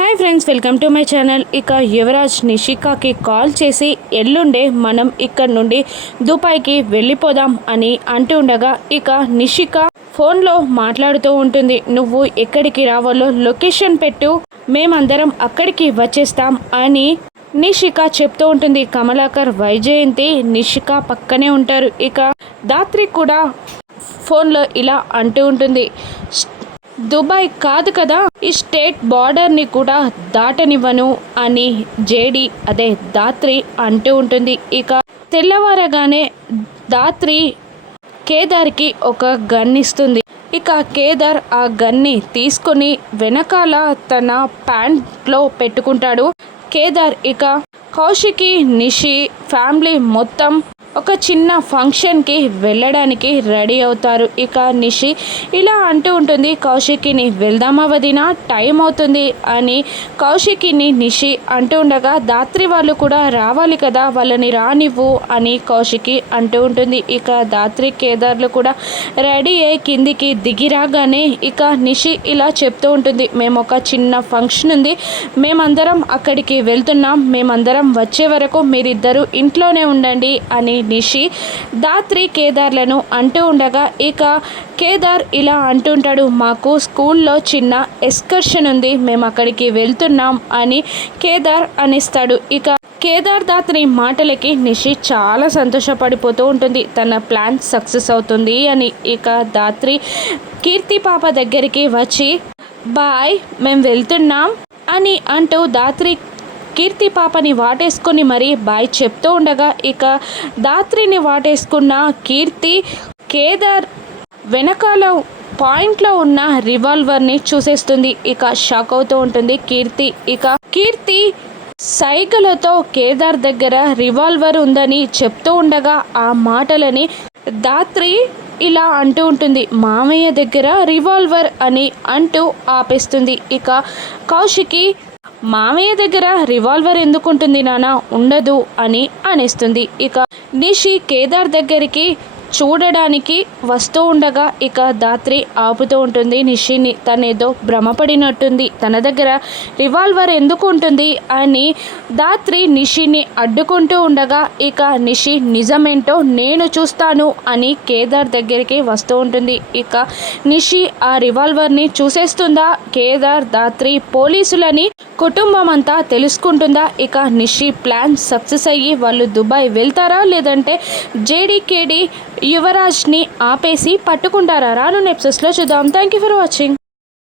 Hi friends, welcome to my channel. ఇక Yuvraj నిషికాకి call చేసి ఎల్లుండే మనం ఇక్కడ నుండి దుబాయ్కి వెళ్ళిపోదాం అని అంటూ ఉండగా ఇక నిషిక ఫోన్లో మాట్లాడుతూ ఉంటుంది. నువ్వు ఎక్కడికి రావాలో లొకేషన్ పెట్టు, మేమందరం అక్కడికి వచ్చేస్తాం అని నిషిక చెప్తూ ఉంటుంది. కమలాకర్, వైజయంతి నిషిక పక్కనే ఉంటారు. ఇక దాత్రి కూడా ఫోన్లో ఇలా అంటూ ఉంటుంది. దుబాయ్ కాదు కదా, ఈ స్టేట్ బార్డర్ని కూడా దాటనివ్వను అని జేడి అదే దాత్రి అంటూ ఉంటుంది. ఇక తెల్లవారగానే దాత్రి కేదార్కి ఒక గన్ ఇస్తుంది. ఇక కేదార్ ఆ గన్ని తీసుకొని వెనకాల తన ప్యాంట్లో పెట్టుకుంటాడు. కేదార్ ఇక కౌశికి, నిషి ఫ్యామిలీ మొత్తం ఒక చిన్న ఫంక్షన్కి వెళ్ళడానికి రెడీ అవుతారు. ఇక నిషి ఇలా అంటూ ఉంటుంది కౌశికిని, వెళ్దామా వదినా, టైం అవుతుంది అని కౌశికిని నిషి అంటూ ఉండగా దాత్రి వాళ్ళు కూడా రావాలి కదా, వాళ్ళని రానివ్వు అని కౌశికి అంటూ ఉంటుంది. ఇక దాత్రి కేదార్లు కూడా రెడీ అయ్యి కిందికి దిగిరాగానే ఇక నిషి ఇలా చెప్తూ ఉంటుంది. మేము ఒక చిన్న ఫంక్షన్ ఉంది, మేమందరం అక్కడికి వెళ్తున్నాం, మేమందరం వచ్చే వరకు మీరిద్దరూ ఇంట్లోనే ఉండండి అని నిషి దాత్రి కేదార్లను అంటూ ఉండగా ఇక కేదార్ ఇలా అంటుంటాడు. మాకు స్కూల్లో చిన్న ఎక్స్కర్షన్ ఉంది, మేము అక్కడికి వెళ్తున్నాం అని కేదార్ అనిస్తాడు. ఇక కేదార్ దాత్రి మాటలకి నిషి చాలా సంతోషపడిపోతూ ఉంటుంది. తన ప్లాన్ సక్సెస్ అవుతుంది అని. ఇక దాత్రి కీర్తి పాప దగ్గరికి వచ్చి బాయ్, మేము వెళ్తున్నాం అని అంటూ దాత్రి కీర్తి పాపని వాటేసుకొని మరీ బాయ్ చెప్తూ ఉండగా ఇక దాత్రిని వాటేసుకున్న కీర్తి కేదార్ వెనకాల పాయింట్లో ఉన్న రివాల్వర్ని చూసేస్తుంది. ఇక షాక్ అవుతూ ఉంటుంది కీర్తి. ఇక కీర్తి సైగలతో కేదార్ దగ్గర రివాల్వర్ ఉందని చెప్తూ ఉండగా ఆ మాటలని దాత్రి ఇలా అంటూ ఉంటుంది. మామయ్య దగ్గర రివాల్వర్ అని అంటూ ఆపేస్తుంది. ఇక కౌశికి, మామయ్య దగ్గర రివాల్వర్ ఎందుకుంటుంది నాన్న, ఉండదు అని అనేస్తుంది. ఇక నిషి కేదార్ దగ్గరికి చూడడానికి వస్తూ ఉండగా ఇక దాత్రి ఆపుతూ ఉంటుంది నిషిని. తనేదో భ్రమపడినట్టుంది, తన దగ్గర రివాల్వర్ ఎందుకు ఉంటుంది అని దాత్రి నిషిని అడ్డుకుంటూ ఉండగా ఇక నిషి నిజమేంటో నేను చూస్తాను అని కేదార్ దగ్గరికి వస్తూ ఉంటుంది. ఇక నిషి ఆ రివాల్వర్ని చూసేస్తుందా, కేదార్ దాత్రి పోలీసులని కుటుంబం అంతా తెలుసుకుంటుందా, ఇక నిషి ప్లాన్ సక్సెస్ అయ్యి వాళ్ళు దుబాయ్ వెళ్తారా లేదంటే జేడీకేడి యువరాజ్ని ఆపేసి పట్టుకుంటారా? రానున్న ఎపిసోడ్స్లో చూద్దాం. Thank you for watching.